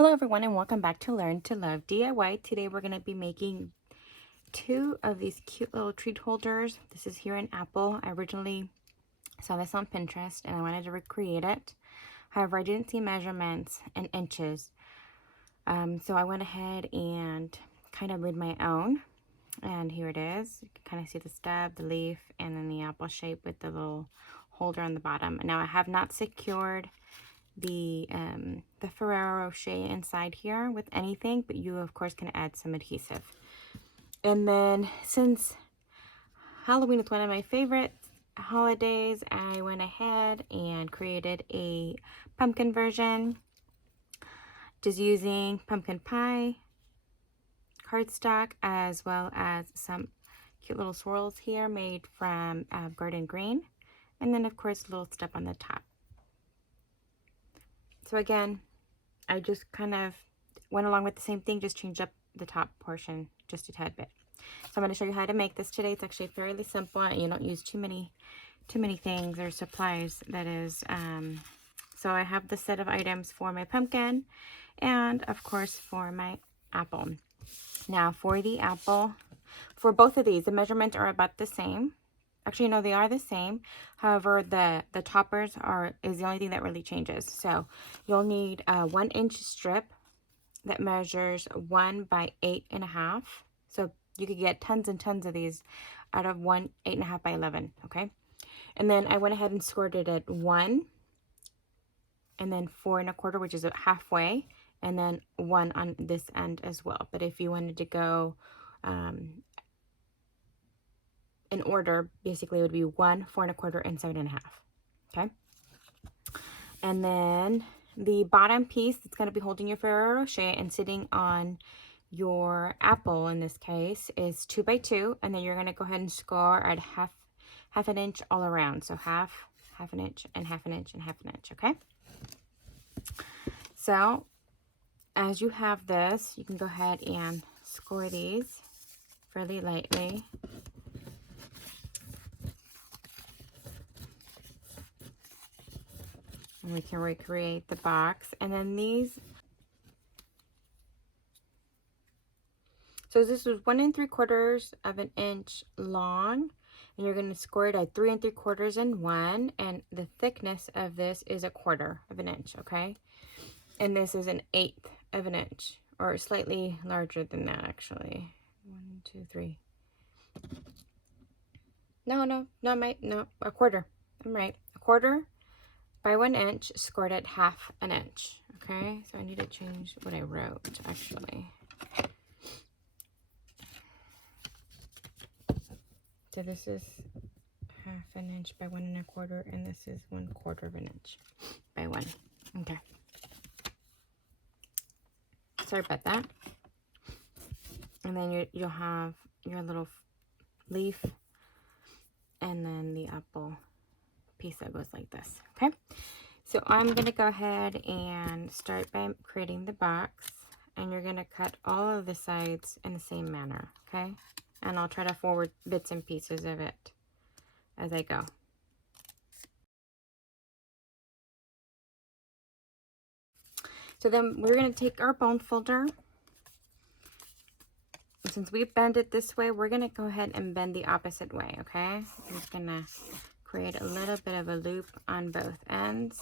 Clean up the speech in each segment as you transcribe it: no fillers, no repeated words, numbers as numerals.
Hello everyone and welcome back to Learn to Love DIY. Today we're going to be making two of these cute little treat holders. This is here in Apple. I originally saw this on Pinterest and I wanted to recreate it. However, I didn't see measurements in inches. So I went ahead and kind of made my own. And here it is. You can kind of see the stub, the leaf, and then the apple shape with the little holder on the bottom. Now I have not secured the Ferrero Rocher inside here with anything, but you of course can add some adhesive. And then since Halloween is one of my favorite holidays, I went ahead and created a pumpkin version, just using pumpkin pie cardstock as well as some cute little swirls here made from garden green, and then of course a little step on the top. So again, I just kind of went along with the same thing, just changed up the top portion just a tad bit. So I'm going to show you how to make this today. It's actually fairly simple and you don't use too many things or supplies, that is. So I have the set of items for my pumpkin and of course for my apple. Now for the apple, for both of these, the measurements are about the same. Actually, no, they are the same. However, the toppers is the only thing that really changes. So you'll need a 1-inch strip that measures 1 by 8.5. So you could get tons and tons of these out of 1 8.5 by 11. Okay. And then I went ahead and scored it at 1, and then 4 1/4, which is halfway, and then 1 on this end as well. But if you wanted to go in order, basically it would be 1, 4 1/4, and 7.5. Okay. And then the bottom piece that's going to be holding your Ferrero Rocher and sitting on your apple in this case is 2 by 2, and then you're going to go ahead and score at half an inch all around. So half an inch, and half an inch, and half an inch. Okay. So as you have this, you can go ahead and score these fairly lightly. And we can recreate the box. And then these, so this was 1 3/4 of an inch long, and you're going to score it at 3 3/4 and 1, and the thickness of this is 1/4 of an inch. Okay. And this is 1/8 of an inch, or slightly larger than that actually. 1, 2, 3. No, 1/4. I'm right. 1/4 by 1 inch, scored at half an inch. Okay, so I need to change what I wrote actually. So this is half an inch by 1 1/4, and this is 1/4 of an inch by 1. Okay. Sorry about that. And then you'll have your little leaf, and then the apple piece that goes like this. Okay. So I'm going to go ahead and start by creating the box, and you're going to cut all of the sides in the same manner, okay? And I'll try to forward bits and pieces of it as I go. So then we're going to take our bone folder. And since we bend it this way, we're going to go ahead and bend the opposite way, okay? I'm just going to create a little bit of a loop on both ends.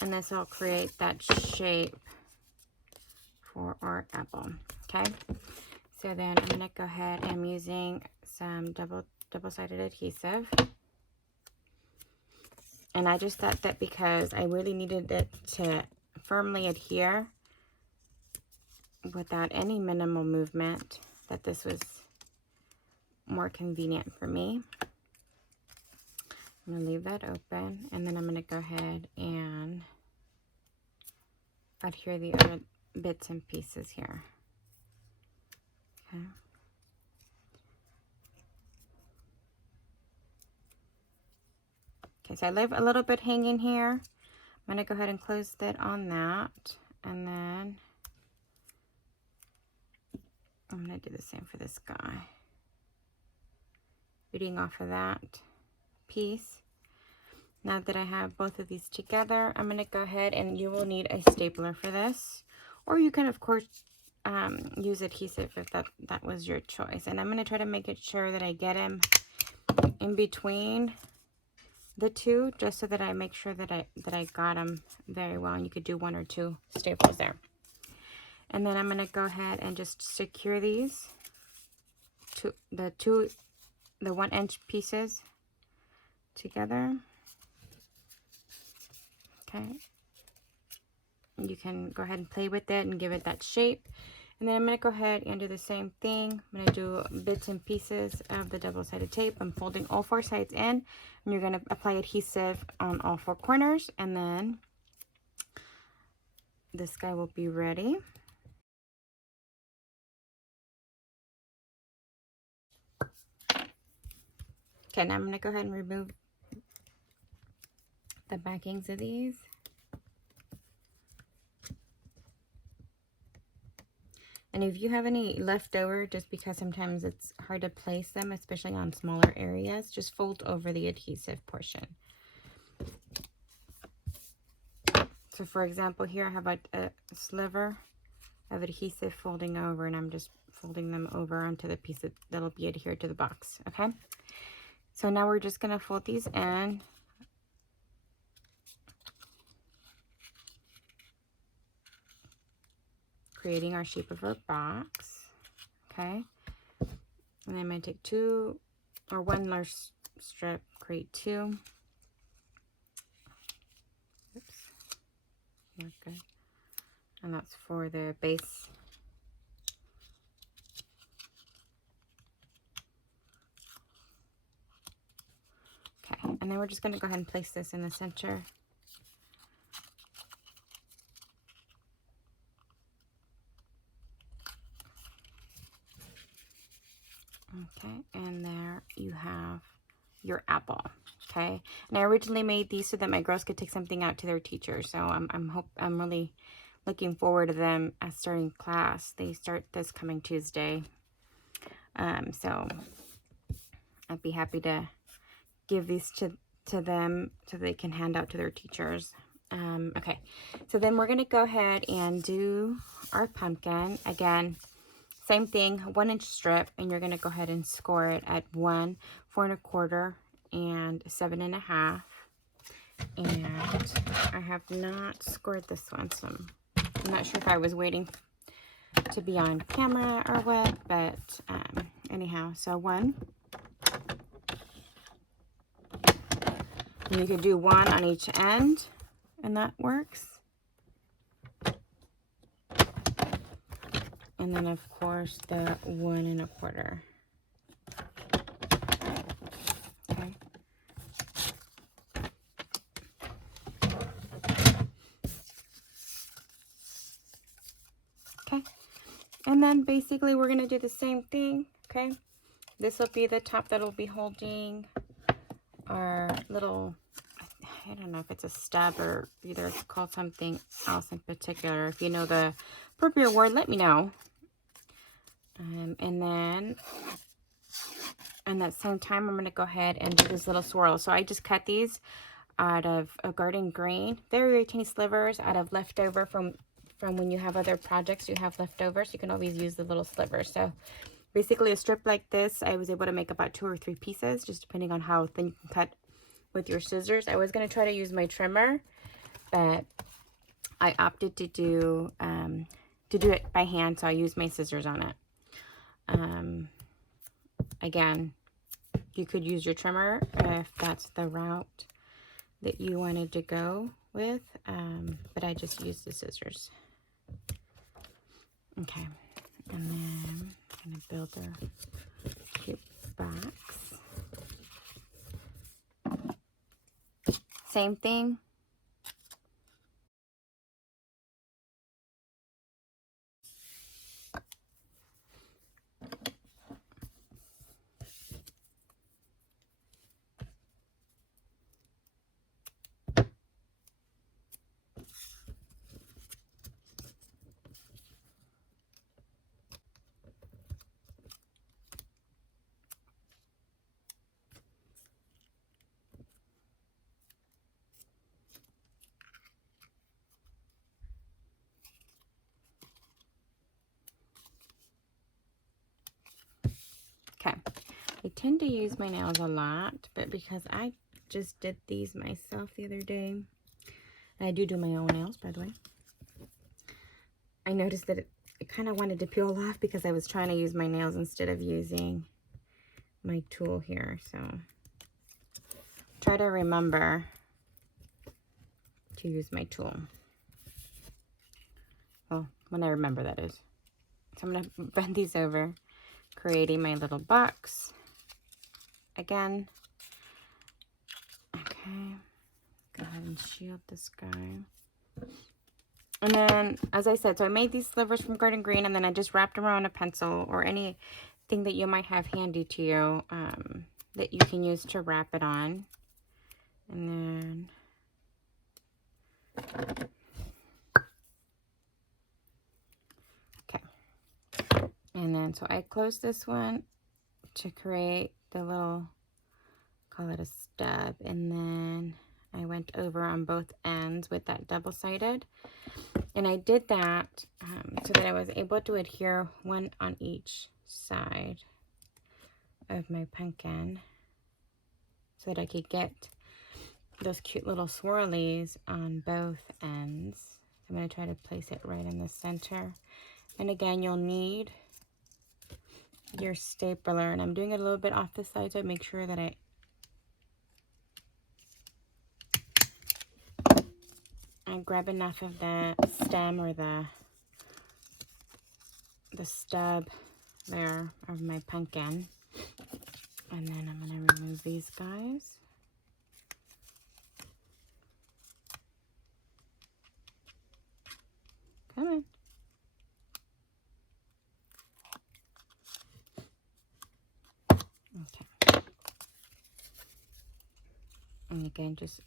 And this will create that shape for our apple, okay? So then I'm going to go ahead and I'm using some double-sided adhesive. And I just thought that because I really needed it to firmly adhere without any minimal movement, that this was more convenient for me. I'm going to leave that open, and then I'm going to go ahead and adhere the other bits and pieces here. Okay. Okay, so I leave a little bit hanging here. I'm going to go ahead and close that on that, and then I'm going to do the same for this guy. Reading off of that piece. Now that I have both of these together, I'm going to go ahead, and you will need a stapler for this. Or you can, of course, use adhesive if that was your choice. And I'm going to try to make it sure that I get them in between the two, just so that I make sure that I got them very well. And you could do 1 or 2 staples there. And then I'm going to go ahead and just secure these to the 1-inch pieces together. Okay. You can go ahead and play with it and give it that shape. And then I'm going to go ahead and do the same thing. I'm going to do bits and pieces of the double-sided tape. I'm folding all 4 sides in, and you're going to apply adhesive on all 4 corners, and then this guy will be ready. Okay, now I'm going to go ahead and remove the backings of these. And if you have any leftover, just because sometimes it's hard to place them, especially on smaller areas, just fold over the adhesive portion. So for example, here I have a sliver of adhesive folding over, and I'm just folding them over onto the piece that'll be adhered to the box, okay? So now we're just gonna fold these in. Creating our shape of our box, okay? And then I'm gonna take 2 or 1 large strip, create 2. Oops, not good. And that's for the base. Okay, and then we're just gonna go ahead and place this in the center. Okay, and there you have your apple. Okay, and I originally made these so that my girls could take something out to their teacher. So I'm really looking forward to them starting class. They start this coming Tuesday. So I'd be happy to give these to them so they can hand out to their teachers. Okay, so then we're gonna go ahead and do our pumpkin again. Same thing, 1-inch strip, and you're gonna go ahead and score it at 1, 4 1/4, and 7 1/2. And I have not scored this one, so I'm not sure if I was waiting to be on camera or what, but anyhow, so 1. And you could do 1 on each end, and that works. And then, of course, the 1 1/4. Okay. Okay. And then basically we're going to do the same thing. Okay. This will be the top that'll be holding our little, I don't know if it's a stub or either it's called something else in particular. If you know the appropriate word, let me know. And then at that same time, I'm going to go ahead and do this little swirl. So I just cut these out of a garden green, very, very tiny slivers out of leftover from when you have other projects you have leftovers. You can always use the little slivers. So basically a strip like this, I was able to make about 2 or 3 pieces, just depending on how thin you can cut with your scissors. I was going to try to use my trimmer, but I opted to do it by hand, so I used my scissors on it. Again, you could use your trimmer if that's the route that you wanted to go with, but I just used the scissors. Okay, and then I'm going to build a cute box. Same thing. I tend to use my nails a lot, but because I just did these myself the other day, and I do my own nails, by the way, I noticed that it kind of wanted to peel off because I was trying to use my nails instead of using my tool here. So try to remember to use my tool. Well, when I remember, that is. So I'm going to bend these over, creating my little box again. Okay, go ahead and shield this guy. And then, as I said, so I made these slivers from Garden Green, and then I just wrapped them around a pencil or anything that you might have handy to you that you can use to wrap it on. And then, okay. And then, so I closed this one to create the little, call it a stub, and then I went over on both ends with that double-sided. And I did that so that I was able to adhere one on each side of my pumpkin so that I could get those cute little swirlies on both ends. I'm going to try to place it right in the center. And again, you'll need your stapler. And I'm doing it a little bit off the side so I make sure that I grab enough of the stem or the stub there of my pumpkin. And then I'm going to remove these guys. Come on. Okay. And again, just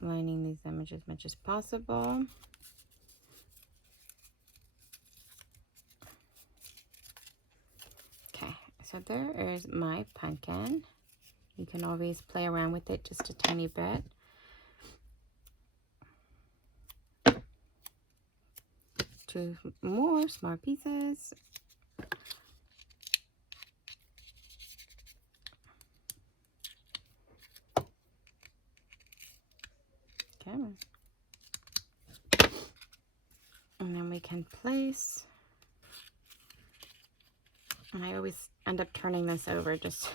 lining these images as much as possible. Okay, so there is my pumpkin. You can always play around with it just a tiny bit. Two more small pieces. Okay. And then we can place, and I always end up turning this over just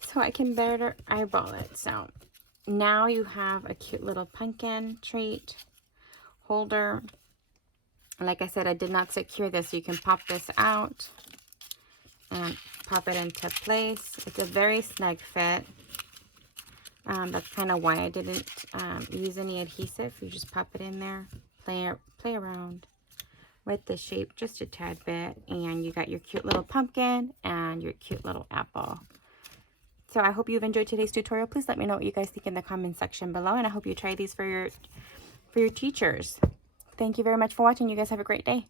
so I can better eyeball it. So now you have a cute little pumpkin treat holder. Like I said, I did not secure this. You can pop this out and pop it into place. It's a very snug fit. That's kind of why I didn't use any adhesive. You just pop it in there, play around with the shape just a tad bit, and you got your cute little pumpkin and your cute little apple. So I hope you've enjoyed today's tutorial. Please let me know what you guys think in the comment section below, and I hope you try these for your teachers. Thank you very much for watching. You guys have a great day.